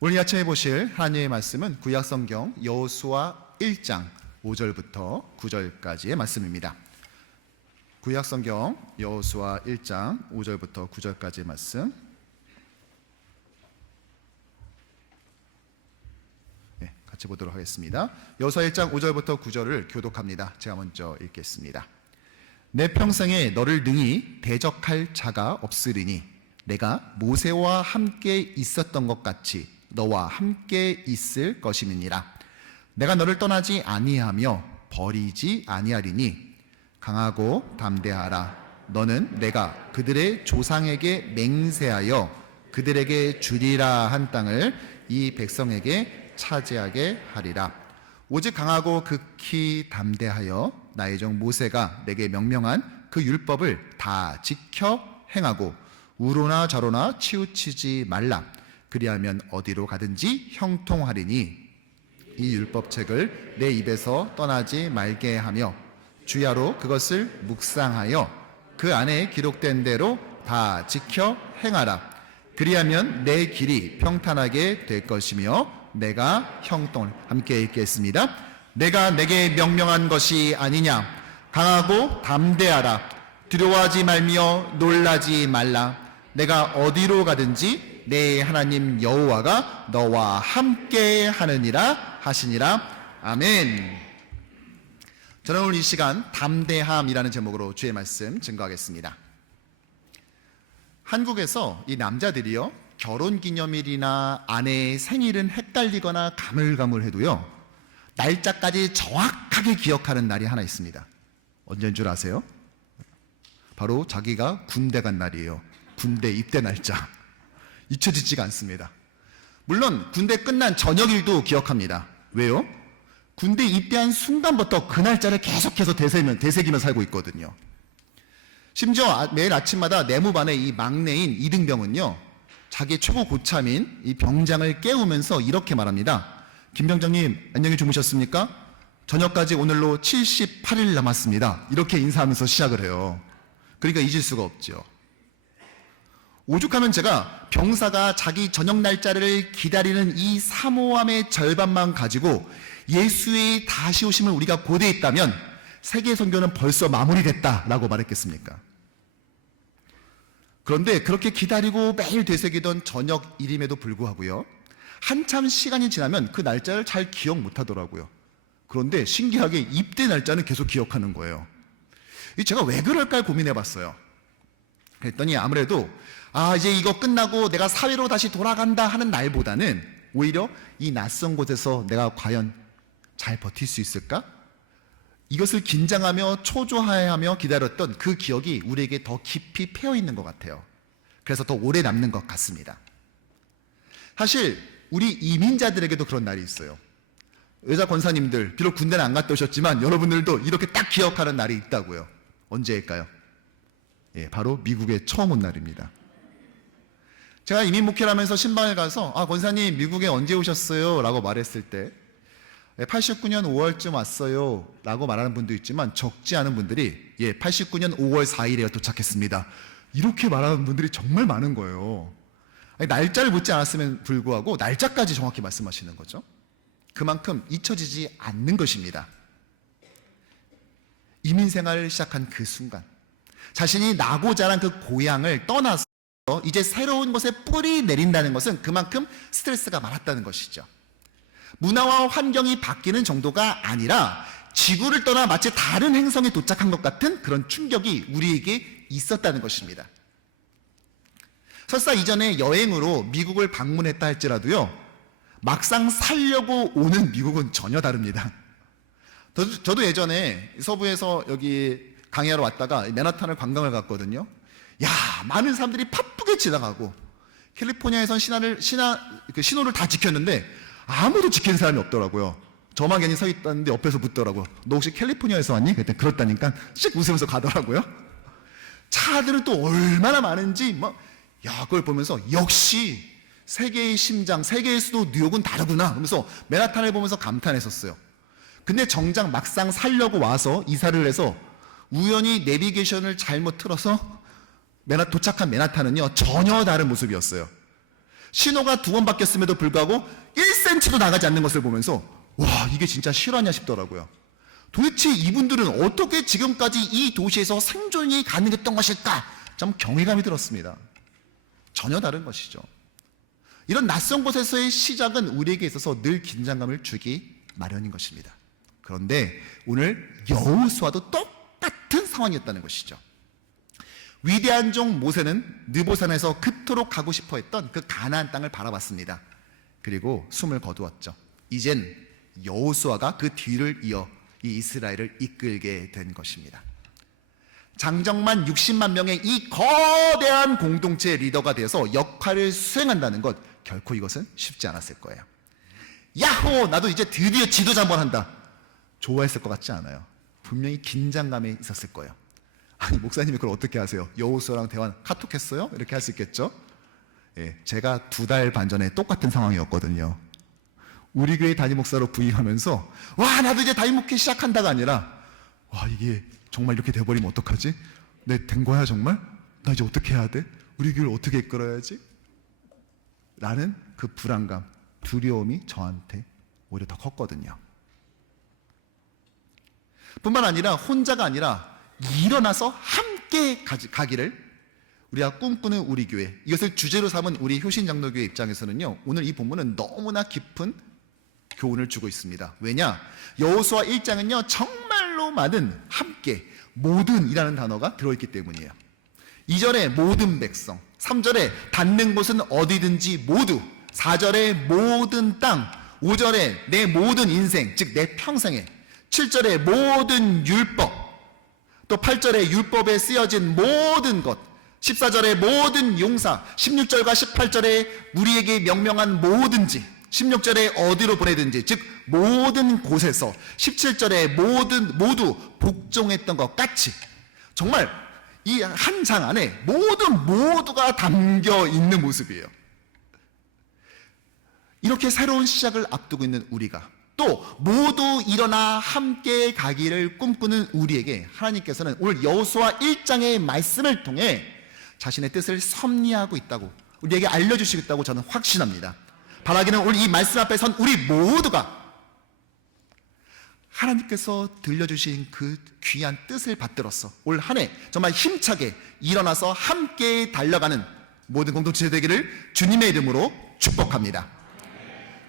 오늘 아침에 보실 하나님의 말씀은 구약성경 여호수아 1장 5절부터 9절까지의 말씀입니다. 구약성경 여호수아 1장 5절부터 9절까지의 말씀, 같이 보도록 하겠습니다. 여호수아 1장 5절부터 9절을 교독합니다. 제가 먼저 읽겠습니다. 내 평생에 너를 능히 대적할 자가 없으리니 내가 모세와 함께 있었던 것 같이 너와 함께 있을 것임이니라. 내가 너를 떠나지 아니하며 버리지 아니하리니 강하고 담대하라. 너는 내가 그들의 조상에게 맹세하여 그들에게 주리라 한 땅을 이 백성에게 차지하게 하리라. 오직 강하고 극히 담대하여 나의 종 모세가 내게 명령한 그 율법을 다 지켜 행하고 우로나 좌로나 치우치지 말라. 그리하면 어디로 가든지 형통하리니 이 율법책을 내 입에서 떠나지 말게 하며 주야로 그것을 묵상하여 그 안에 기록된 대로 다 지켜 행하라. 그리하면 내 길이 평탄하게 될 것이며 내가 형통을 함께 읽겠습니다. 내가 내게 명령한 것이 아니냐. 강하고 담대하라. 두려워하지 말며 놀라지 말라. 내가 어디로 가든지 내 하나님 여호와가 너와 함께 하느니라 하시니라. 아멘. 저는 오늘 이 시간 담대함이라는 제목으로 주의 말씀 증거하겠습니다. 한국에서 이 남자들이요, 결혼기념일이나 아내의 생일은 헷갈리거나 가물가물해도요, 날짜까지 정확하게 기억하는 날이 하나 있습니다. 언제인 줄 아세요? 바로 자기가 군대 간 날이에요. 군대 입대 날짜. 잊혀지지가 않습니다. 물론 군대 끝난 저녁일도 기억합니다. 왜요? 군대 입대한 순간부터 그 날짜를 계속해서 되새기며 살고 있거든요. 심지어 매일 아침마다 내무반의 이 막내인 이등병은요, 자기 최고 고참인 이 병장을 깨우면서 이렇게 말합니다. 김 병장님, 안녕히 주무셨습니까? 저녁까지 오늘로 78일 남았습니다. 이렇게 인사하면서 시작을 해요. 그러니까 잊을 수가 없죠. 오죽하면 제가 병사가 자기 저녁 날짜를 기다리는 이 사모함의 절반만 가지고 예수의 다시 오심을 우리가 고대했다면 세계 선교는 벌써 마무리됐다라고 말했겠습니까? 그런데 그렇게 기다리고 매일 되새기던 저녁일임에도 불구하고요, 한참 시간이 지나면 그 날짜를 잘 기억 못하더라고요. 그런데 신기하게 입대 날짜는 계속 기억하는 거예요. 제가 왜 그럴까 고민해봤어요. 그랬더니 아무래도 이제 이거 끝나고 내가 사회로 다시 돌아간다 하는 날보다는 오히려 이 낯선 곳에서 내가 과연 잘 버틸 수 있을까? 이것을 긴장하며 초조해하며 기다렸던 그 기억이 우리에게 더 깊이 패어 있는 것 같아요. 그래서 더 오래 남는 것 같습니다. 사실 우리 이민자들에게도 그런 날이 있어요. 여자 권사님들, 비록 군대는 안 갔다 오셨지만 여러분들도 이렇게 딱 기억하는 날이 있다고요. 언제일까요? 바로 미국에 처음 온 날입니다. 제가 이민 목회를 하면서 신방에 가서 권사님 미국에 언제 오셨어요? 라고 말했을 때 89년 5월쯤 왔어요 라고 말하는 분도 있지만 적지 않은 분들이 89년 5월 4일에 도착했습니다. 이렇게 말하는 분들이 정말 많은 거예요. 날짜를 묻지 않았으면 불구하고 날짜까지 정확히 말씀하시는 거죠. 그만큼 잊혀지지 않는 것입니다. 이민 생활을 시작한 그 순간, 자신이 나고 자란 그 고향을 떠나서 이제 새로운 곳에 뿌리 내린다는 것은 그만큼 스트레스가 많았다는 것이죠. 문화와 환경이 바뀌는 정도가 아니라 지구를 떠나 마치 다른 행성에 도착한 것 같은 그런 충격이 우리에게 있었다는 것입니다. 설사 이전에 여행으로 미국을 방문했다 할지라도요, 막상 살려고 오는 미국은 전혀 다릅니다. 저도 예전에 서부에서 여기 강의하러 왔다가 맨하탄을 관광을 갔거든요. 많은 사람들이 바쁘게 지나가고 캘리포니아에선 신호를 다 지켰는데 아무도 지키는 사람이 없더라고요. 저만 괜히 서 있다는데 옆에서 묻더라고요. 너 혹시 캘리포니아에서 왔니? 그랬더니 그렇다니까 씩 웃으면서 가더라고요. 차들은 또 얼마나 많은지 그걸 보면서 역시 세계의 심장, 세계의 수도 뉴욕은 다르구나 하면서 맨하탄을 보면서 감탄했었어요. 근데 정작 막상 살려고 와서 이사를 해서 우연히 내비게이션을 잘못 틀어서 도착한 맨하탄은요 전혀 다른 모습이었어요. 신호가 2번 바뀌었음에도 불구하고 1cm도 나가지 않는 것을 보면서 와, 이게 진짜 실화냐 싶더라고요. 도대체 이분들은 어떻게 지금까지 이 도시에서 생존이 가능했던 것일까? 참 경외감이 들었습니다. 전혀 다른 것이죠. 이런 낯선 곳에서의 시작은 우리에게 있어서 늘 긴장감을 주기 마련인 것입니다. 그런데 오늘 여호수아도 똑같은 상황이었다는 것이죠. 위대한 종 모세는 느보산에서 그토록 가고 싶어 했던 그 가나안 땅을 바라봤습니다. 그리고 숨을 거두었죠. 이젠 여호수아가 그 뒤를 이어 이 이스라엘을 이끌게 된 것입니다. 장정만 60만 명의 이 거대한 공동체의 리더가 되어서 역할을 수행한다는 것, 결코 이것은 쉽지 않았을 거예요. 야호! 나도 이제 드디어 지도자 한번 한다. 좋아했을 것 같지 않아요. 분명히 긴장감이 있었을 거예요. 아니, 목사님이 그걸 어떻게 하세요? 여호수아랑 대화 카톡했어요? 이렇게 할 수 있겠죠? 예, 제가 2달 반 전에 똑같은 상황이었거든요. 우리 교회 담임 목사로 부임하면서 와, 나도 이제 담임 목회 시작한다가 아니라 와, 이게 정말 이렇게 돼버리면 어떡하지? 내 된 거야 정말? 나 이제 어떻게 해야 돼? 우리 교회를 어떻게 이끌어야지? 라는 그 불안감, 두려움이 저한테 오히려 더 컸거든요. 뿐만 아니라 혼자가 아니라 일어나서 함께 가기를 우리가 꿈꾸는 우리 교회, 이것을 주제로 삼은 우리 효신장로교회 입장에서는요, 오늘 이 본문은 너무나 깊은 교훈을 주고 있습니다. 왜냐? 여호수아 1장은요 정말로 많은 함께, 모든이라는 단어가 들어있기 때문이에요. 2절에 모든 백성, 3절에 닿는 곳은 어디든지 모두, 4절에 모든 땅, 5절에 내 모든 인생, 즉 내 평생에, 7절에 모든 율법, 또 8절에 율법에 쓰여진 모든 것, 14절에 모든 용사, 16절과 18절에 우리에게 명명한 뭐든지, 16절에 어디로 보내든지, 즉 모든 곳에서, 17절에 모두 복종했던 것 같이, 정말 이 한 장 안에 모두가 담겨 있는 모습이에요. 이렇게 새로운 시작을 앞두고 있는 우리가, 또 모두 일어나 함께 가기를 꿈꾸는 우리에게 하나님께서는 오늘 여호수아 1장의 말씀을 통해 자신의 뜻을 섭리하고 있다고, 우리에게 알려주시겠다고 저는 확신합니다. 바라기는 오늘 이 말씀 앞에 선 우리 모두가 하나님께서 들려주신 그 귀한 뜻을 받들어서 올 한 해 정말 힘차게 일어나서 함께 달려가는 모든 공동체 되기를 주님의 이름으로 축복합니다.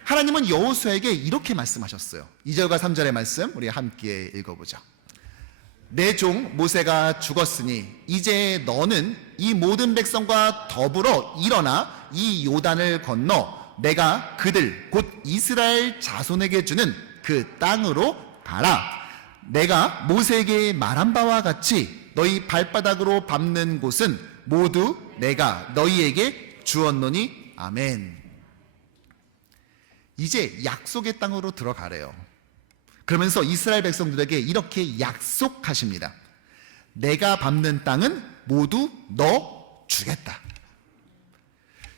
하나님은 여호수아에게 이렇게 말씀하셨어요. 2절과 3절의 말씀 우리 함께 읽어보죠. 내 종 모세가 죽었으니 이제 너는 이 모든 백성과 더불어 일어나 이 요단을 건너 내가 그들 곧 이스라엘 자손에게 주는 그 땅으로 가라. 내가 모세에게 말한 바와 같이 너희 발바닥으로 밟는 곳은 모두 내가 너희에게 주었노니 아멘. 이제 약속의 땅으로 들어가래요. 그러면서 이스라엘 백성들에게 이렇게 약속하십니다. 내가 밟는 땅은 모두 너 주겠다.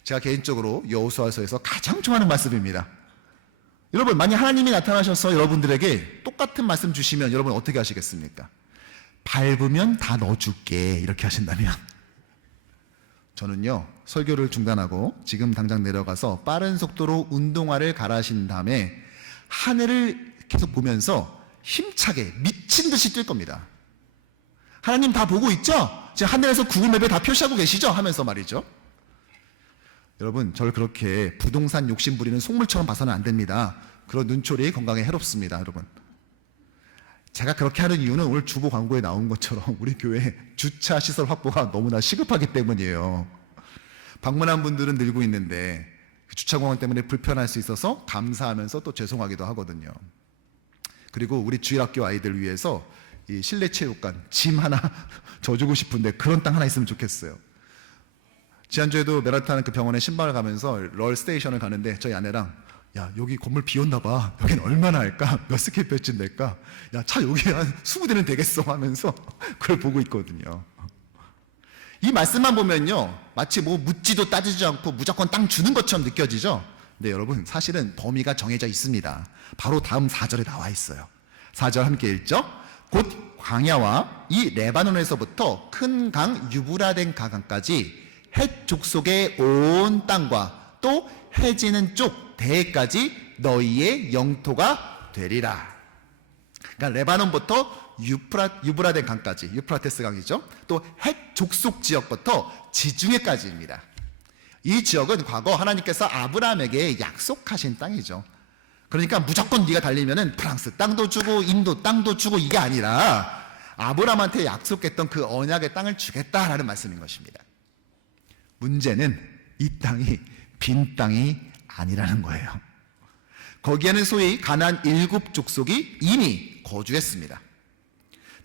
제가 개인적으로 여호수아서에서 가장 좋아하는 말씀입니다. 여러분, 만약 하나님이 나타나셔서 여러분들에게 똑같은 말씀 주시면 여러분 어떻게 하시겠습니까? 밟으면 다 넣어줄게 이렇게 하신다면, 저는요 설교를 중단하고 지금 당장 내려가서 빠른 속도로 운동화를 갈아신 다음에 하늘을 계속 보면서 힘차게 미친 듯이 뛸 겁니다. 하나님 다 보고 있죠? 지금 하늘에서 구글맵에 다 표시하고 계시죠? 하면서 말이죠. 여러분, 저를 그렇게 부동산 욕심 부리는 속물처럼 봐서는 안 됩니다. 그런 눈초리 건강에 해롭습니다. 여러분, 제가 그렇게 하는 이유는 오늘 주보 광고에 나온 것처럼 우리 교회 주차 시설 확보가 너무나 시급하기 때문이에요. 방문한 분들은 늘고 있는데 그 주차 공간 때문에 불편할 수 있어서 감사하면서 또 죄송하기도 하거든요. 그리고 우리 주일학교 아이들 위해서 이 실내 체육관 짐 하나 져주고 싶은데 그런 땅 하나 있으면 좋겠어요. 지난주에도 메라타는 그 병원에 신방을 가면서 럴 스테이션을 가는데 저희 아내랑 야, 여기 건물 비었나 봐. 여긴 얼마나 할까? 몇 스퀘어피트쯤 될까? 야, 차 여기 한 20대는 되겠어 하면서 그걸 보고 있거든요. 이 말씀만 보면요, 마치 뭐 묻지도 따지지 않고 무조건 땅 주는 것처럼 느껴지죠? 근데 여러분, 사실은 범위가 정해져 있습니다. 바로 다음 4절에 나와 있어요. 4절 함께 읽죠? 곧 광야와 이 레바논에서부터 큰 강 유브라덴 가강까지 헷 족속의 온 땅과 또 해지는 쪽 대까지 너희의 영토가 되리라. 그러니까 레바논부터 유브라데 강까지, 유프라테스 강이죠. 또 헷 족속 지역부터 지중해까지입니다. 이 지역은 과거 하나님께서 아브라함에게 약속하신 땅이죠. 그러니까 무조건 네가 달리면은 프랑스 땅도 주고 인도 땅도 주고 이게 아니라 아브라함한테 약속했던 그 언약의 땅을 주겠다라는 말씀인 것입니다. 문제는 이 땅이 빈 땅이 아니라는 거예요. 거기에는 소위 가나안 7 족속이 이미 거주했습니다.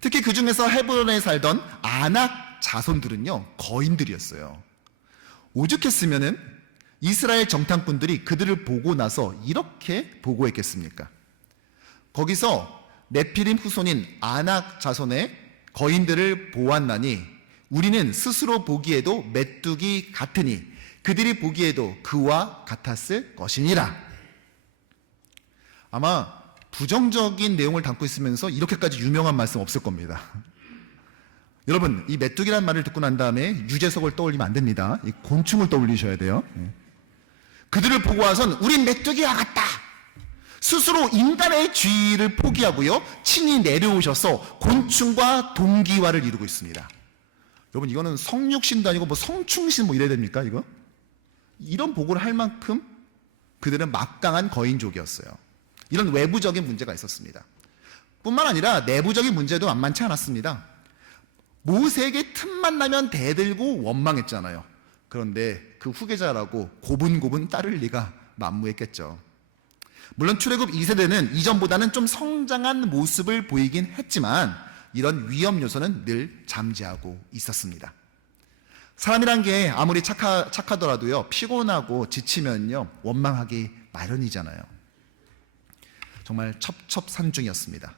특히 그 중에서 헤브론에 살던 아낙 자손들은요, 거인들이었어요. 오죽했으면은 이스라엘 정탐꾼들이 그들을 보고 나서 이렇게 보고했겠습니까? 거기서 네피림 후손인 아낙 자손의 거인들을 보았나니 우리는 스스로 보기에도 메뚜기 같으니 그들이 보기에도 그와 같았을 것이니라. 아마 부정적인 내용을 담고 있으면서 이렇게까지 유명한 말씀 없을 겁니다. 여러분, 이 메뚜기란 말을 듣고 난 다음에 유재석을 떠올리면 안 됩니다. 이 곤충을 떠올리셔야 돼요. 그들을 보고 와선 우린 메뚜기와 같다. 스스로 인간의 지위를 포기하고요, 친히 내려오셔서 곤충과 동기화를 이루고 있습니다. 여러분, 이거는 성육신도 아니고 뭐 성충신 뭐 이래야 됩니까 이거? 이런 보고를 할 만큼 그들은 막강한 거인족이었어요. 이런 외부적인 문제가 있었습니다. 뿐만 아니라 내부적인 문제도 만만치 않았습니다. 모세에게 틈만 나면 대들고 원망했잖아요. 그런데 그 후계자라고 고분고분 따를 리가 만무했겠죠. 물론 출애굽 2세대는 이전보다는 좀 성장한 모습을 보이긴 했지만 이런 위험 요소는 늘 잠재하고 있었습니다. 사람이란 게 아무리 착하더라도요, 피곤하고 지치면요 원망하기 마련이잖아요. 정말 첩첩산중이었습니다.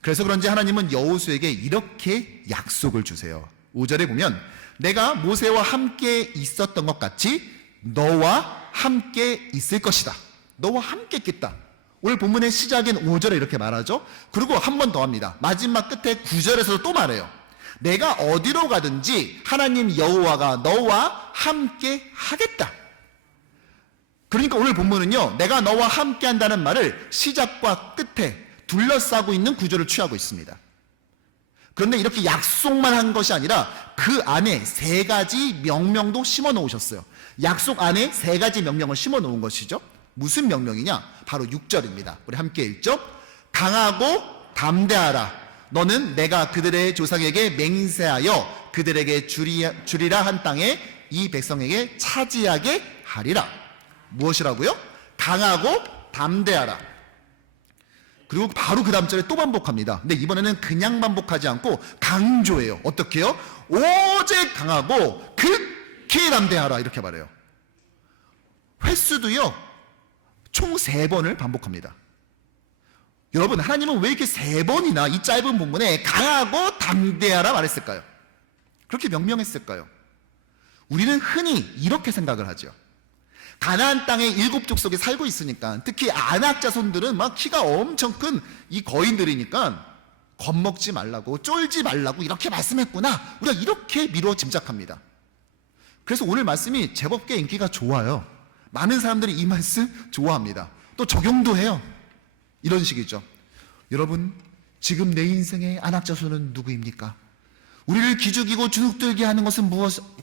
그래서 그런지 하나님은 여호수에게 이렇게 약속을 주세요. 5절에 보면 내가 모세와 함께 있었던 것 같이 너와 함께 있을 것이다. 너와 함께 있겠다. 오늘 본문의 시작인 5절에 이렇게 말하죠. 그리고 한 번 더 합니다. 마지막 끝에 9절에서도 또 말해요. 내가 어디로 가든지 하나님 여호와가 너와 함께 하겠다. 그러니까 오늘 본문은요, 내가 너와 함께 한다는 말을 시작과 끝에 둘러싸고 있는 구조를 취하고 있습니다. 그런데 이렇게 약속만 한 것이 아니라 그 안에 3가지 명령도 심어 놓으셨어요. 약속 안에 3가지 명령을 심어 놓은 것이죠. 무슨 명령이냐? 바로 6절입니다. 우리 함께 읽죠. 강하고 담대하라. 너는 내가 그들의 조상에게 맹세하여 그들에게 주리라 한 땅에 이 백성에게 차지하게 하리라. 무엇이라고요? 강하고 담대하라. 그리고 바로 그 다음 절에 또 반복합니다. 근데 이번에는 그냥 반복하지 않고 강조해요. 어떻게 해요? 오직 강하고 극히 담대하라 이렇게 말해요. 횟수도요 총 3번을 반복합니다. 여러분, 하나님은 왜 이렇게 3번이나 이 짧은 본문에 강하고 담대하라 말했을까요? 그렇게 명명했을까요? 우리는 흔히 이렇게 생각을 하죠. 가나안 땅에 7 족속이 살고 있으니까, 특히 아낙 자손들은 막 키가 엄청 큰 이 거인들이니까 겁먹지 말라고, 쫄지 말라고 이렇게 말씀했구나, 우리가 이렇게 미루어 짐작합니다. 그래서 오늘 말씀이 제법 꽤 인기가 좋아요. 많은 사람들이 이 말씀 좋아합니다. 또 적용도 해요. 이런 식이죠. 여러분, 지금 내 인생의 아낙 자손은 누구입니까? 우리를 기죽이고 주눅들게 하는 것은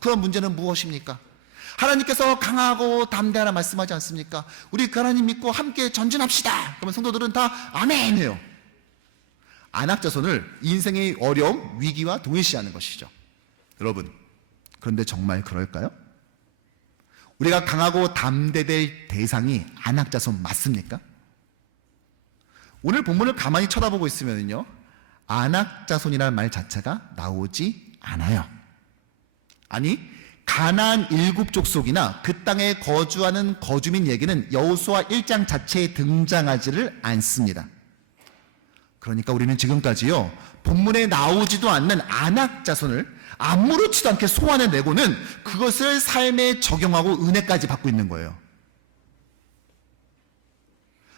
그런 문제는 무엇입니까? 하나님께서 강하고 담대하라 말씀하지 않습니까? 우리 그 하나님 믿고 함께 전진합시다. 그러면 성도들은 다 아멘 해요. 아낙 자손을 인생의 어려움, 위기와 동일시하는 것이죠. 여러분, 그런데 정말 그럴까요? 우리가 강하고 담대될 대상이 아낙 자손 맞습니까? 오늘 본문을 가만히 쳐다보고 있으면요, 아낙 자손이라는 말 자체가 나오지 않아요. 아니, 가나안 7 족속이나 그 땅에 거주하는 거주민 얘기는 여호수아 1장 자체에 등장하지를 않습니다. 그러니까 우리는 지금까지요, 본문에 나오지도 않는 아낙 자손을 아무렇지도 않게 소환해내고는 그것을 삶에 적용하고 은혜까지 받고 있는 거예요.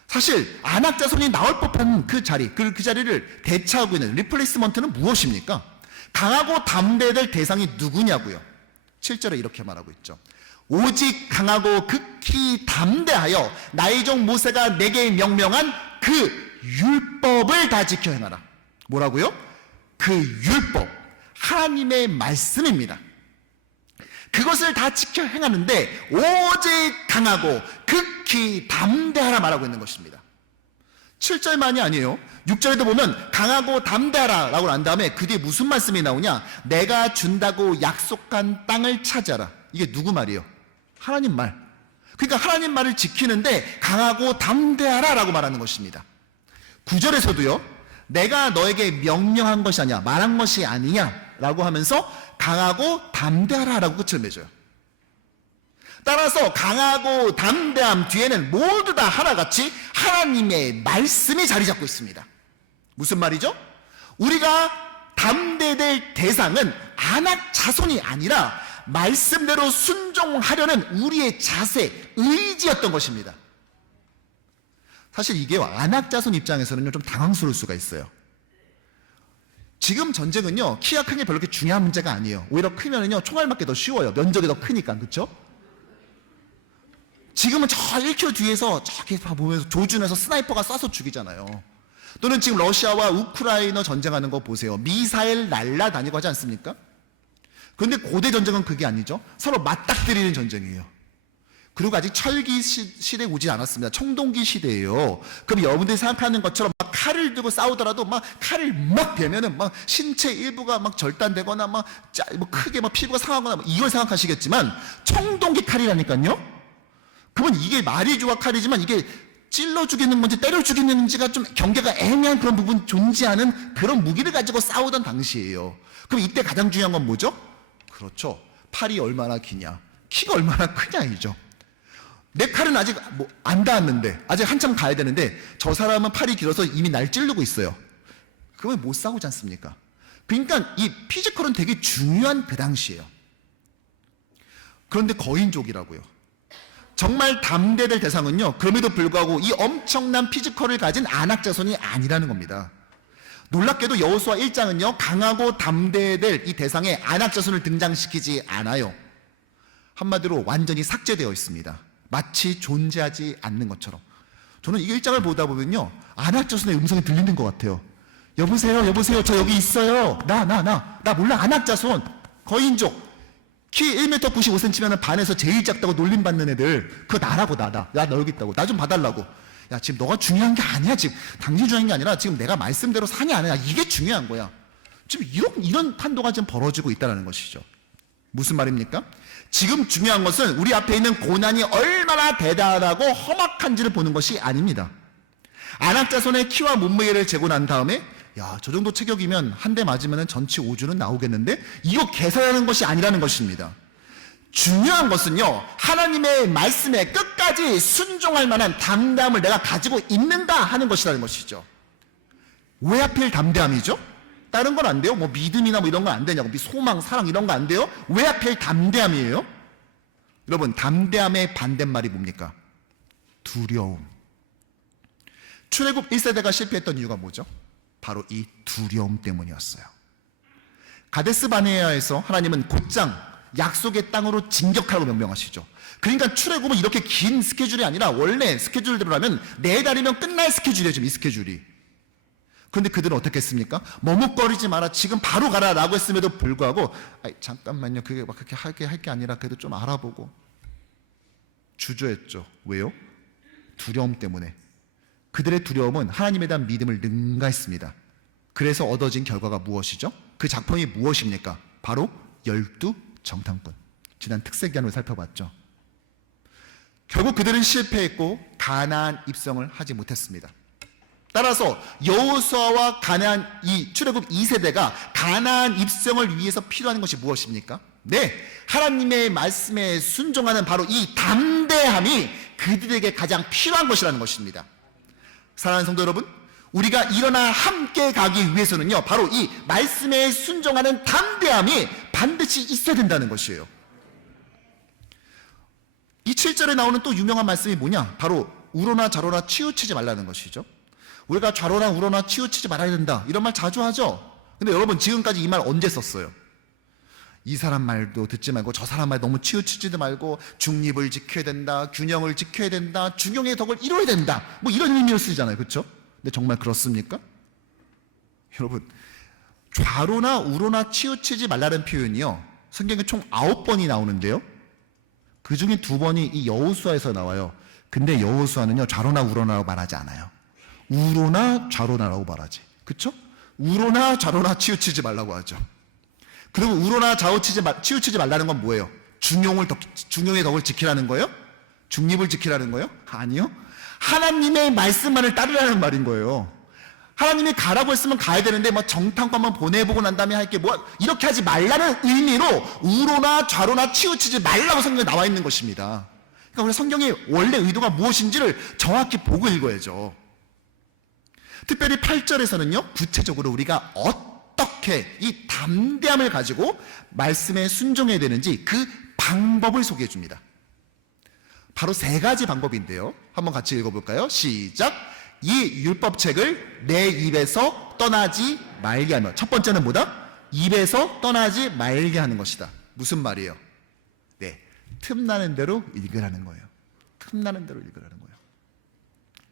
사실 아낙 자손이 나올 법한 그 자리, 그 자리를 대체하고 있는 리플레이스먼트는 무엇입니까? 강하고 담대될 대상이 누구냐고요. 7절에 이렇게 말하고 있죠. 오직 강하고 극히 담대하여 나의 종 모세가 내게 명령한 그 율법을 다 지켜 행하라. 뭐라고요? 그 율법, 하나님의 말씀입니다. 그것을 다 지켜 행하는데 오직 강하고 극히 담대하라 말하고 있는 것입니다. 7절만이 아니에요. 6절에도 보면 강하고 담대하라 라고 한 다음에 그 뒤에 무슨 말씀이 나오냐? 내가 준다고 약속한 땅을 차지하라. 이게 누구 말이에요? 하나님 말. 그러니까 하나님 말을 지키는데 강하고 담대하라 라고 말하는 것입니다. 9절에서도요, 내가 너에게 명령한 것이 아니야, 말한 것이 아니냐 라고 하면서 강하고 담대하라 라고 끝을 맺어요. 따라서 강하고 담대함 뒤에는 모두 다 하나같이 하나님의 말씀이 자리 잡고 있습니다. 무슨 말이죠? 우리가 담대될 대상은 아낙 자손이 아니라 말씀대로 순종하려는 우리의 자세, 의지였던 것입니다. 사실 이게 아낙 자손 입장에서는 좀 당황스러울 수가 있어요. 지금 전쟁은요, 키가 큰 게 별로 그렇게 중요한 문제가 아니에요. 오히려 크면은요, 총알 맞기 더 쉬워요. 면적이 더 크니까, 그렇죠? 지금은 저 1km 뒤에서 저기 보면서 조준해서 스나이퍼가 쏴서 죽이잖아요. 또는 지금 러시아와 우크라이나 전쟁하는 거 보세요. 미사일 날라다니고 하지 않습니까? 그런데 고대 전쟁은 그게 아니죠. 서로 맞닥뜨리는 전쟁이에요. 그리고 아직 철기 시대에 오지 않았습니다. 청동기 시대예요. 그럼 여러분들이 생각하는 것처럼 막 칼을 들고 싸우더라도 막 칼을 막 대면은 막 신체 일부가 막 절단되거나 막 크게 막 피부가 상하거나 이걸 생각하시겠지만 청동기 칼이라니까요. 그러면 이게 말이 좋아 칼이지만 이게 찔러 죽이는 건지 때려 죽이는 건지가 좀 경계가 애매한 그런 부분 존재하는 그런 무기를 가지고 싸우던 당시예요. 그럼 이때 가장 중요한 건 뭐죠? 그렇죠. 팔이 얼마나 기냐, 키가 얼마나 크냐이죠. 내 칼은 아직 안 닿았는데, 아직 한참 가야 되는데 저 사람은 팔이 길어서 이미 날 찌르고 있어요. 그러면 못 싸우지 않습니까? 그러니까 이 피지컬은 되게 중요한 그 당시예요. 그런데 거인족이라고요. 정말 담대될 대상은요, 그럼에도 불구하고 이 엄청난 피지컬을 가진 아낙 자손이 아니라는 겁니다. 놀랍게도 여호수아 1장은요, 강하고 담대될 이 대상에 아낙 자손을 등장시키지 않아요. 한마디로 완전히 삭제되어 있습니다. 마치 존재하지 않는 것처럼. 저는 이 1장을 보다 보면요, 아낙 자손의 음성이 들리는 것 같아요. 여보세요, 여보세요, 저 여기 있어요. 나 몰라, 아낙 자손, 거인족. 키 1m 95cm면 반에서 제일 작다고 놀림받는 애들, 그거 나라고. 나 여기 있다고. 나 좀 봐달라고. 야, 지금 너가 중요한 게 아니야. 지금 당신이 중요한 게 아니라 지금 내가 말씀대로 사냐 안 하냐, 이게 중요한 거야. 지금 이런 판도가 지금 벌어지고 있다는 것이죠. 무슨 말입니까? 지금 중요한 것은 우리 앞에 있는 고난이 얼마나 대단하고 험악한지를 보는 것이 아닙니다. 아낙 자손의 키와 몸무게를 재고 난 다음에, 야, 저 정도 체격이면 한 대 맞으면 전치 5주는 나오겠는데, 이거 계산하는 것이 아니라는 것입니다. 중요한 것은요, 하나님의 말씀에 끝까지 순종할 만한 담대함을 내가 가지고 있는가 하는 것이라는 것이죠. 왜 하필 담대함이죠? 다른 건 안 돼요? 뭐 믿음이나 뭐 이런 건 안 되냐고, 소망, 사랑 이런 거 안 돼요? 왜 하필 담대함이에요? 여러분, 담대함의 반대말이 뭡니까? 두려움. 출애굽 1세대가 실패했던 이유가 뭐죠? 바로 이 두려움 때문이었어요. 가데스 바네아에서 하나님은 곧장 약속의 땅으로 진격하라고 명령하시죠. 그러니까 출애굽은 이렇게 긴 스케줄이 아니라 원래 스케줄대로라면 4달이면 끝날 스케줄이에요, 지금 이 스케줄이. 그런데 그들은 어떻게 했습니까? 머뭇거리지 마라, 지금 바로 가라 라고 했음에도 불구하고, 잠깐만요, 그게 막 그렇게 할 게 아니라 그래도 좀 알아보고 주저했죠. 왜요? 두려움 때문에. 그들의 두려움은 하나님에 대한 믿음을 능가했습니다. 그래서 얻어진 결과가 무엇이죠? 그 작품이 무엇입니까? 바로 12정탐꾼. 지난 특세 기간으로 살펴봤죠. 결국 그들은 실패했고 가나안 입성을 하지 못했습니다. 따라서 여호수아와 가나안 이 출애굽 2세대가 가나안 입성을 위해서 필요한 것이 무엇입니까? 네, 하나님의 말씀에 순종하는 바로 이 담대함이 그들에게 가장 필요한 것이라는 것입니다. 사랑하는 성도 여러분, 우리가 일어나 함께 가기 위해서는요, 바로 이 말씀에 순종하는 담대함이 반드시 있어야 된다는 것이에요. 이 7절에 나오는 또 유명한 말씀이 뭐냐? 바로 우로나 좌로나 치우치지 말라는 것이죠. 우리가 좌로나 우로나 치우치지 말아야 된다, 이런 말 자주 하죠. 근데 여러분, 지금까지 이 말 언제 썼어요? 이 사람 말도 듣지 말고 저 사람 말 너무 치우치지도 말고 중립을 지켜야 된다, 균형을 지켜야 된다, 중용의 덕을 이뤄야 된다, 뭐 이런 의미로 쓰잖아요. 그렇죠? 근데 정말 그렇습니까? 여러분, 좌로나 우로나 치우치지 말라는 표현이요, 성경에 총 9번이 나오는데요, 그 중에 2번이 이 여호수아에서 나와요. 근데 여호수아는요, 좌로나 우로나라고 말하지 않아요. 우로나 좌로나라고 말하지. 그쵸? 우로나 좌로나 치우치지 말라고 하죠. 그리고 우로나 치우치지 말라는 건 뭐예요? 중용의 덕을 지키라는 거예요? 중립을 지키라는 거예요? 아니요. 하나님의 말씀만을 따르라는 말인 거예요. 하나님이 가라고 했으면 가야 되는데 뭐 정탐관 한번 보내보고 난 다음에 할게 뭐 이렇게 하지 말라는 의미로 우로나 좌로나 치우치지 말라고 성경에 나와 있는 것입니다. 그러니까 우리 성경의 원래 의도가 무엇인지를 정확히 보고 읽어야죠. 특별히 8절에서는요, 구체적으로 우리가 어떻게 이 담대함을 가지고 말씀에 순종해야 되는지 그 방법을 소개해 줍니다. 바로 3가지 방법인데요, 한번 같이 읽어볼까요? 시작. 이 율법책을 내 입에서 떠나지 말게 하며. 첫 번째는 뭐다? 입에서 떠나지 말게 하는 것이다. 무슨 말이에요? 네, 틈나는 대로 읽으라는 거예요. 틈나는 대로 읽으라는 거예요.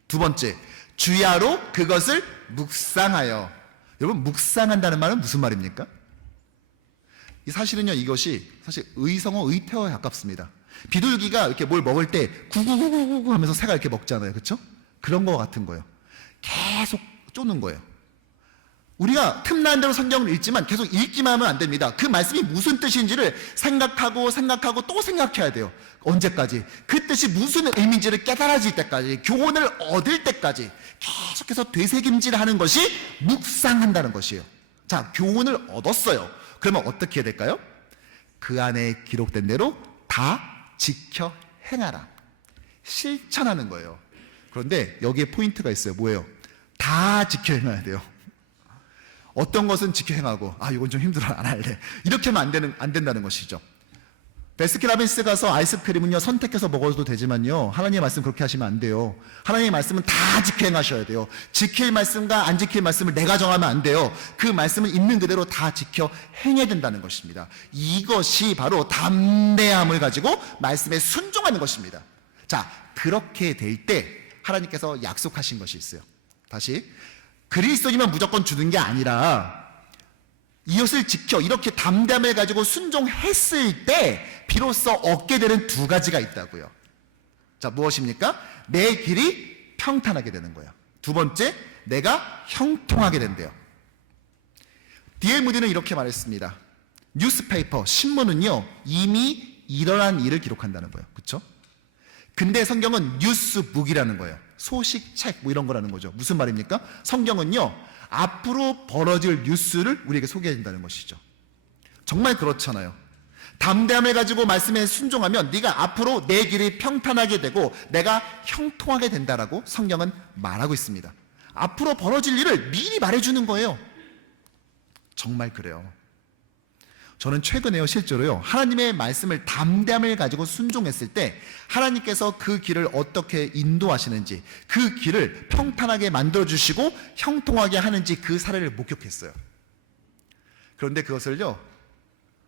두 번째, 주야로 그것을 묵상하여. 여러분, 묵상한다는 말은 무슨 말입니까? 사실은요, 이것이 사실 의성어, 의태어에 가깝습니다. 비둘기가 이렇게 뭘 먹을 때 구구구구구 하면서 새가 이렇게 먹잖아요. 그렇죠? 그런 거 같은 거예요. 계속 쫓는 거예요. 우리가 틈나는 대로 성경을 읽지만 계속 읽기만 하면 안 됩니다. 그 말씀이 무슨 뜻인지를 생각하고 또 생각해야 돼요. 언제까지? 그 뜻이 무슨 의미인지를 깨달아질 때까지, 교훈을 얻을 때까지 계속해서 되새김질하는 것이 묵상한다는 것이에요. 자, 교훈을 얻었어요. 그러면 어떻게 해야 될까요? 그 안에 기록된 대로 다 지켜 행하라. 실천하는 거예요. 그런데 여기에 포인트가 있어요. 뭐예요? 다 지켜 행해야 돼요. 어떤 것은 지켜 행하고, 이건 좀 힘들어, 안 할래, 이렇게 하면 안 된다는 것이죠. 베스킨라빈스 가서 아이스크림은요, 선택해서 먹어도 되지만요, 하나님의 말씀 그렇게 하시면 안 돼요. 하나님의 말씀은 다 지켜 행하셔야 돼요. 지킬 말씀과 안 지킬 말씀을 내가 정하면 안 돼요. 그 말씀은 있는 그대로 다 지켜 행해야 된다는 것입니다. 이것이 바로 담대함을 가지고 말씀에 순종하는 것입니다. 자, 그렇게 될 때 하나님께서 약속하신 것이 있어요. 다시, 그리스도인만 무조건 주는 게 아니라 이것을 지켜 이렇게 담대함을 가지고 순종했을 때 비로소 얻게 되는 2가지가 있다고요. 자, 무엇입니까? 내 길이 평탄하게 되는 거예요. 두 번째, 내가 형통하게 된대요. D.L. 무디는 이렇게 말했습니다. 뉴스페이퍼, 신문은요, 이미 일어난 일을 기록한다는 거예요. 그렇죠? 근데 성경은 뉴스북이라는 거예요. 소식책 뭐 이런 거라는 거죠. 무슨 말입니까? 성경은요, 앞으로 벌어질 뉴스를 우리에게 소개해 준다는 것이죠. 정말 그렇잖아요. 담대함을 가지고 말씀에 순종하면 네가 앞으로 내 길이 평탄하게 되고 내가 형통하게 된다라고 성경은 말하고 있습니다. 앞으로 벌어질 일을 미리 말해주는 거예요. 정말 그래요. 저는 최근에요, 실제로요, 하나님의 말씀을 담대함을 가지고 순종했을 때 하나님께서 그 길을 어떻게 인도하시는지, 그 길을 평탄하게 만들어주시고 형통하게 하는지 그 사례를 목격했어요. 그런데 그것을요,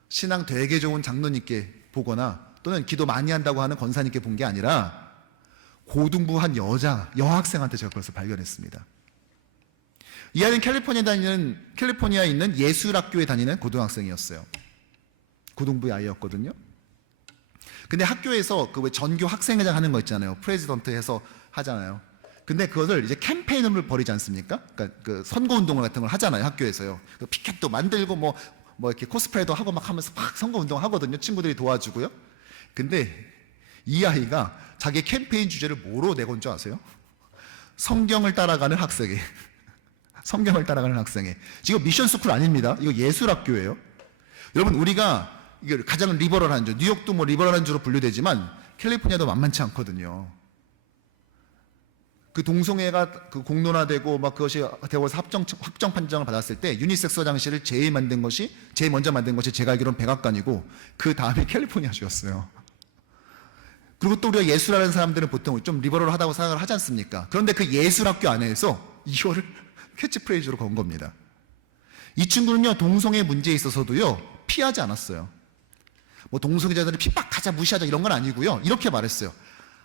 신앙 되게 좋은 장로님께 보거나 또는 기도 많이 한다고 하는 권사님께 본 게 아니라 고등부 한 여학생한테 제가 그것을 발견했습니다. 이 아이는 캘리포니아에 있는 예술학교에 다니는 고등학생이었어요. 고등부의 아이였거든요. 근데 학교에서 그 왜 전교 학생회장 하는 거 있잖아요. 프레지던트 해서 하잖아요. 근데 그것을 이제 캠페인을 벌이지 않습니까? 그러니까 그 선거운동 같은 걸 하잖아요, 학교에서요. 그 피켓도 만들고 뭐 이렇게 코스프레도 하고 막 하면서 막 선거운동 하거든요. 친구들이 도와주고요. 근데 이 아이가 자기 캠페인 주제를 뭐로 내건 줄 아세요? 성경을 따라가는 학생이. 성경을 따라가는 학생에. 지금 미션 스쿨 아닙니다. 이거 예술학교예요. 여러분, 우리가 이게 가장 리버럴한 주, 뉴욕도 뭐 리버럴한 주로 분류되지만 캘리포니아도 만만치 않거든요. 그 동성애가 그 공론화되고 막 그것이 대법원에서 확정 판정을 받았을 때 유니섹스 화장실을 제일 먼저 만든 것이 제가 알기로는 백악관이고 그 다음에 캘리포니아주였어요. 그리고 또 우리가 예술하는 사람들은 보통 좀 리버럴하다고 생각을 하지 않습니까? 그런데 그 예술학교 안에서 이거를 캐치프레이즈로 건 겁니다. 이 친구는요, 동성애 문제에 있어서도요, 피하지 않았어요. 뭐 동성애자들을 핍박하자, 무시하자 이런 건 아니고요. 이렇게 말했어요.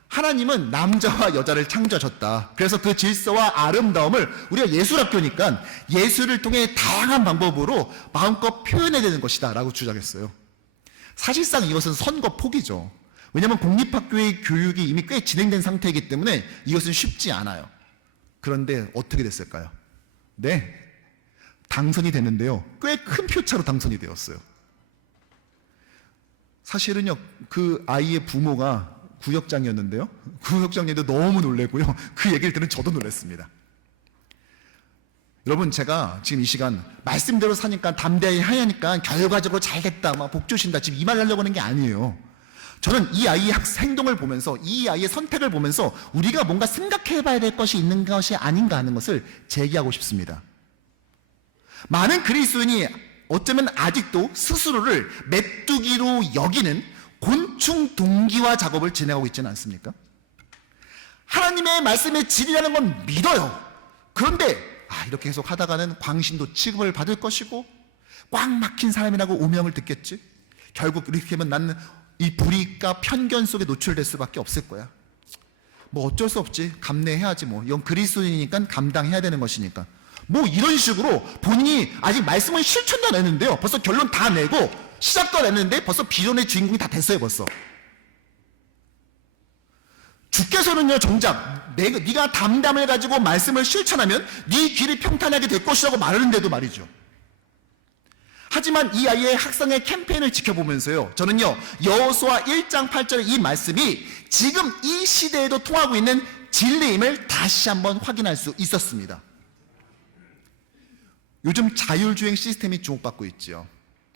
하나님은 남자와 여자를 창조하셨다. 그래서 그 질서와 아름다움을 우리가 예술학교니까 예술을 통해 다양한 방법으로 마음껏 표현해야 되는 것이다 라고 주장했어요. 사실상 이것은 선거포기죠. 왜냐하면 공립학교의 교육이 이미 꽤 진행된 상태이기 때문에 이것은 쉽지 않아요. 그런데 어떻게 됐을까요? 네, 당선이 됐는데요. 꽤 큰 표차로 당선이 되었어요. 사실은요, 그 아이의 부모가 구역장이었는데요. 구역장님도 너무 놀랬고요. 그 얘기를 들은 저도 놀랐습니다. 여러분, 제가 지금 이 시간 말씀대로 사니까 담대히 하니까 결과적으로 잘 됐다, 막 복 주신다, 지금 이 말 하려고 하는 게 아니에요. 저는 이 아이의 행동을 보면서, 이 아이의 선택을 보면서 우리가 뭔가 생각해봐야 될 것이 있는 것이 아닌가 하는 것을 제기하고 싶습니다. 많은 그리스도인이 어쩌면 아직도 스스로를 메뚜기로 여기는 곤충 동기화 작업을 진행하고 있지는 않습니까? 하나님의 말씀의 진리라는 건 믿어요. 그런데 이렇게 계속 하다가는 광신도 취급을 받을 것이고 꽉 막힌 사람이라고 오명을 듣겠지. 결국 이렇게 하면 나는 이 불이익과 편견 속에 노출될 수밖에 없을 거야. 뭐 어쩔 수 없지, 감내해야지. 뭐 이건 그리스도인이니까 감당해야 되는 것이니까. 뭐 이런 식으로 본인이 아직 말씀을 실천도 안 했는데요, 벌써 결론 다 내고 시작도 안 했는데 벌써 비전의 주인공이 다 됐어요. 벌써 주께서는요, 정작 네가 담담을 가지고 말씀을 실천하면 네 길이 평탄하게 될 것이라고 말하는데도 말이죠. 하지만 이 아이의 학성의 캠페인을 지켜보면서요, 저는요, 여호수아 1장 8절의 이 말씀이 지금 이 시대에도 통하고 있는 진리임을 다시 한번 확인할 수 있었습니다. 요즘 자율주행 시스템이 주목받고 있죠.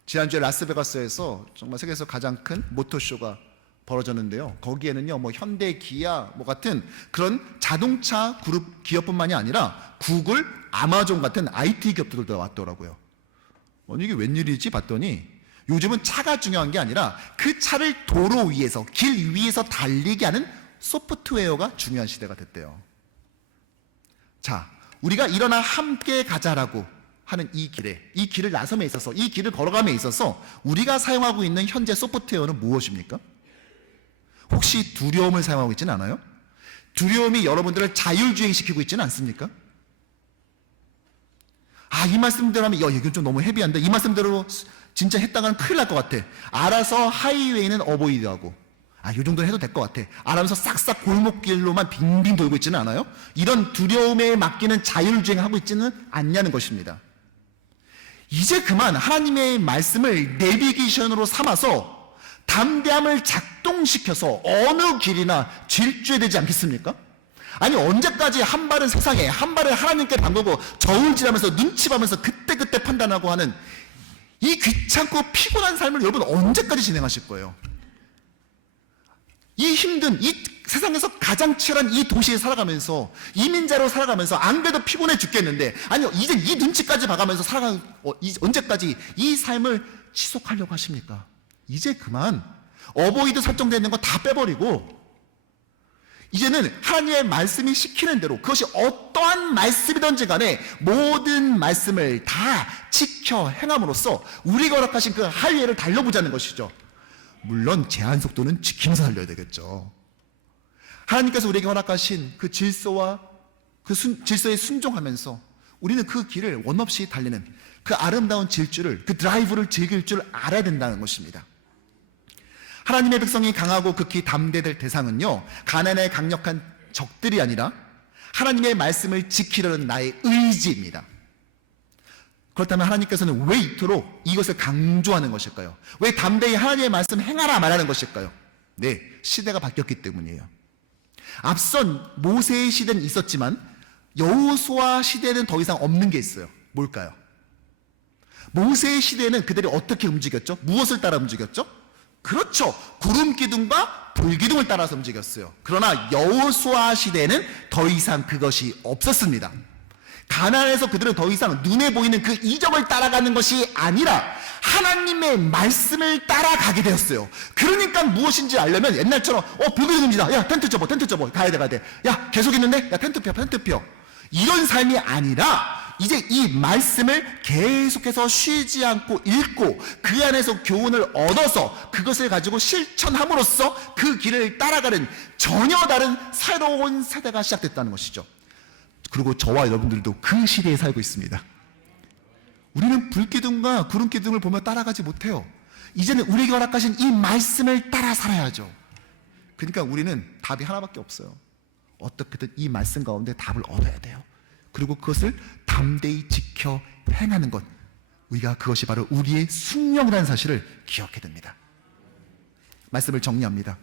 지난주에 라스베가스에서 정말 세계에서 가장 큰 모터쇼가 벌어졌는데요. 거기에는요, 뭐 현대, 기아 뭐 같은 그런 자동차 그룹 기업뿐만이 아니라 구글, 아마존 같은 IT 기업들도 왔더라고요. 이게 웬일이지 봤더니 요즘은 차가 중요한 게 아니라 그 차를 도로 위에서, 길 위에서 달리게 하는 소프트웨어가 중요한 시대가 됐대요. 자, 우리가 일어나 함께 가자라고 하는 이 길을 나섬에 있어서, 이 길을 걸어감에 있어서 우리가 사용하고 있는 현재 소프트웨어는 무엇입니까? 혹시 두려움을 사용하고 있지는 않아요? 두려움이 여러분들을 자율주행시키고 있지는 않습니까? 이 말씀대로 하면 이건 좀 너무 헤비한데, 이 말씀대로 진짜 했다가는 큰일 날 것 같아. 알아서 하이웨이는 어보이드하고, 이 정도는 해도 될 것 같아. 알아서 싹싹 골목길로만 빙빙 돌고 있지는 않아요? 이런 두려움에 맡기는 자율주행하고 있지는 않냐는 것입니다. 이제 그만 하나님의 말씀을 내비게이션으로 삼아서 담대함을 작동시켜서 어느 길이나 질주해야 되지 않겠습니까? 아니, 언제까지 한 발은 세상에, 한 발은 하나님께 담그고 저울질하면서 눈치 봐면서 그때그때 판단하고 하는 이 귀찮고 피곤한 삶을 여러분 언제까지 진행하실 거예요? 이 힘든, 이 세상에서 가장 치열한 이 도시에 살아가면서, 이민자로 살아가면서 안 그래도 피곤해 죽겠는데, 아니 이제 이 눈치까지 봐가면서 언제까지 이 삶을 지속하려고 하십니까? 이제 그만 어보이드 설정되어 있는 거 다 빼버리고 이제는 하나님의 말씀이 시키는 대로, 그것이 어떠한 말씀이든지 간에 모든 말씀을 다 지켜 행함으로써 우리가 허락하신 그 하이웨이를 달려보자는 것이죠. 물론 제한 속도는 지키면서 달려야 되겠죠. 하나님께서 우리에게 허락하신 그 질서와 그 질서에 순종하면서 우리는 그 길을 원 없이 달리는 그 아름다운 질주를, 그 드라이브를 즐길 줄 알아야 된다는 것입니다. 하나님의 백성이 강하고 극히 담대될 대상은요, 가난의 강력한 적들이 아니라 하나님의 말씀을 지키려는 나의 의지입니다. 그렇다면 하나님께서는 왜 이토록 이것을 강조하는 것일까요? 왜 담대히 하나님의 말씀 행하라 말하는 것일까요? 네, 시대가 바뀌었기 때문이에요. 앞선 모세의 시대는 있었지만 여호수아 시대는 더 이상 없는 게 있어요. 뭘까요? 모세의 시대에는 그들이 어떻게 움직였죠? 무엇을 따라 움직였죠? 그렇죠, 구름 기둥과 불 기둥을 따라서 움직였어요. 그러나 여호수아 시대에는 더 이상 그것이 없었습니다. 가나안에서 그들은 더 이상 눈에 보이는 그 이적을 따라가는 것이 아니라 하나님의 말씀을 따라가게 되었어요. 그러니까 무엇인지 알려면 옛날처럼 불 기둥입니다, 야 텐트 접어 가야 돼, 야 계속 있는데, 야 텐트 펴 이런 삶이 아니라 이제 이 말씀을 계속해서 쉬지 않고 읽고 그 안에서 교훈을 얻어서 그것을 가지고 실천함으로써 그 길을 따라가는 전혀 다른 새로운 세대가 시작됐다는 것이죠. 그리고 저와 여러분들도 그 시대에 살고 있습니다. 우리는 불기둥과 구름기둥을 보며 따라가지 못해요. 이제는 우리에게 허락하신 이 말씀을 따라 살아야죠. 그러니까 우리는 답이 하나밖에 없어요. 어떻게든 이 말씀 가운데 답을 얻어야 돼요. 그리고 그것을 담대히 지켜 행하는 것, 우리가 그것이 바로 우리의 숙명이라는 사실을 기억해야 됩니다. 말씀을 정리합니다.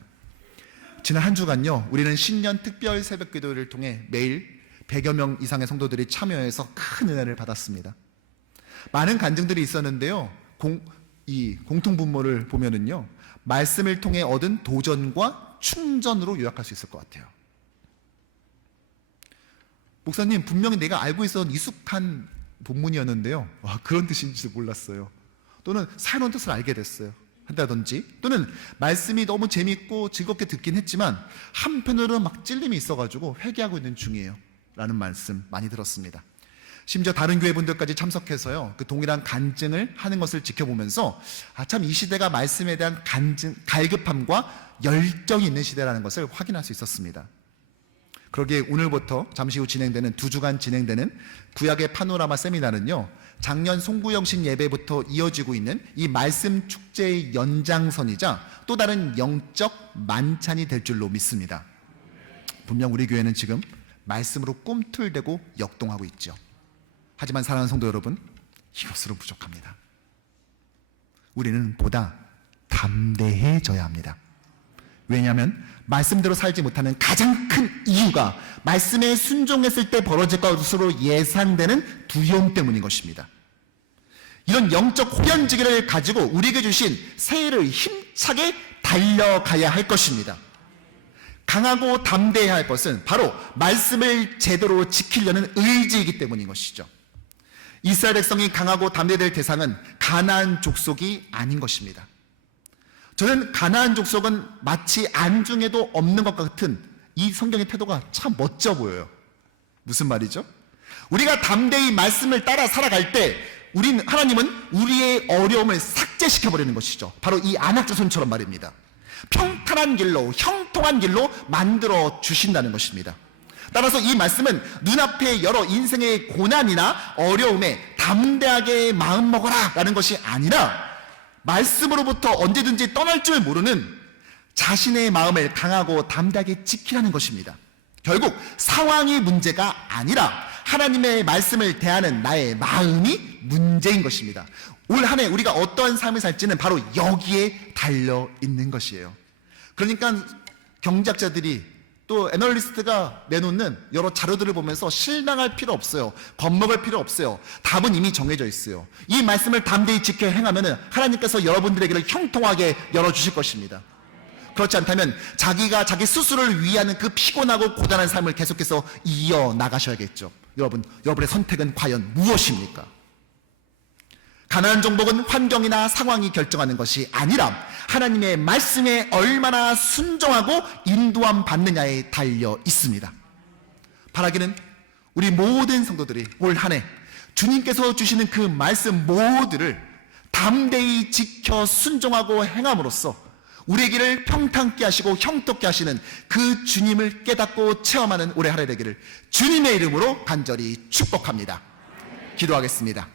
지난 한 주간요, 우리는 신년 특별 새벽 기도를 통해 매일 100여 명 이상의 성도들이 참여해서 큰 은혜를 받았습니다. 많은 간증들이 있었는데요, 이 공통분모를 보면은요, 말씀을 통해 얻은 도전과 충전으로 요약할 수 있을 것 같아요. 목사님, 분명히 내가 알고 있었던 익숙한 본문이었는데요, 와, 그런 뜻인지도 몰랐어요. 또는 새로운 뜻을 알게 됐어요. 한다든지, 또는 말씀이 너무 재밌고 즐겁게 듣긴 했지만 한편으로는 막 찔림이 있어가지고 회개하고 있는 중이에요 라는 말씀 많이 들었습니다. 심지어 다른 교회분들까지 참석해서요, 그 동일한 간증을 하는 것을 지켜보면서 참 이 시대가 말씀에 대한 갈급함과 열정이 있는 시대라는 것을 확인할 수 있었습니다. 그러기에 오늘부터 잠시 후 진행되는 2주간 진행되는 구약의 파노라마 세미나는요, 작년 송구영신 예배부터 이어지고 있는 이 말씀 축제의 연장선이자 또 다른 영적 만찬이 될 줄로 믿습니다. 분명 우리 교회는 지금 말씀으로 꿈틀대고 역동하고 있죠. 하지만 사랑하는 성도 여러분, 이것으로 부족합니다. 우리는 보다 담대해져야 합니다. 왜냐하면 말씀대로 살지 못하는 가장 큰 이유가 말씀에 순종했을 때 벌어질 것으로 예상되는 두려움 때문인 것입니다. 이런 영적 호연지기를 가지고 우리에게 주신 새해를 힘차게 달려가야 할 것입니다. 강하고 담대해야 할 것은 바로 말씀을 제대로 지키려는 의지이기 때문인 것이죠. 이스라엘 백성이 강하고 담대될 대상은 가나안 족속이 아닌 것입니다. 저는 가나안 족속은 마치 안중에도 없는 것 같은 이 성경의 태도가 참 멋져 보여요. 무슨 말이죠? 우리가 담대히 말씀을 따라 살아갈 때 하나님은 우리의 어려움을 삭제시켜버리는 것이죠. 바로 이 안악자손처럼 말입니다. 평탄한 길로, 형통한 길로 만들어 주신다는 것입니다. 따라서 이 말씀은 눈앞에 여러 인생의 고난이나 어려움에 담대하게 마음먹어라 라는 것이 아니라 말씀으로부터 언제든지 떠날 줄 모르는 자신의 마음을 강하고 담대하게 지키라는 것입니다. 결국 상황이 문제가 아니라 하나님의 말씀을 대하는 나의 마음이 문제인 것입니다. 올 한 해 우리가 어떠한 삶을 살지는 바로 여기에 달려 있는 것이에요. 그러니까 경제학자들이 또 애널리스트가 내놓는 여러 자료들을 보면서 실망할 필요 없어요. 겁먹을 필요 없어요. 답은 이미 정해져 있어요. 이 말씀을 담대히 지켜 행하면 하나님께서 여러분들에게를 형통하게 열어주실 것입니다. 그렇지 않다면 자기가 자기 스스로를 위하는 그 피곤하고 고단한 삶을 계속해서 이어나가셔야겠죠. 여러분의 선택은 과연 무엇입니까? 가나안 정복은 환경이나 상황이 결정하는 것이 아니라 하나님의 말씀에 얼마나 순종하고 인도함 받느냐에 달려 있습니다. 바라기는 우리 모든 성도들이 올 한 해 주님께서 주시는 그 말씀 모두를 담대히 지켜 순종하고 행함으로써 우리의 길을 평탄케 하시고 형통케 하시는 그 주님을 깨닫고 체험하는 올해 한 해 되기를 주님의 이름으로 간절히 축복합니다. 기도하겠습니다.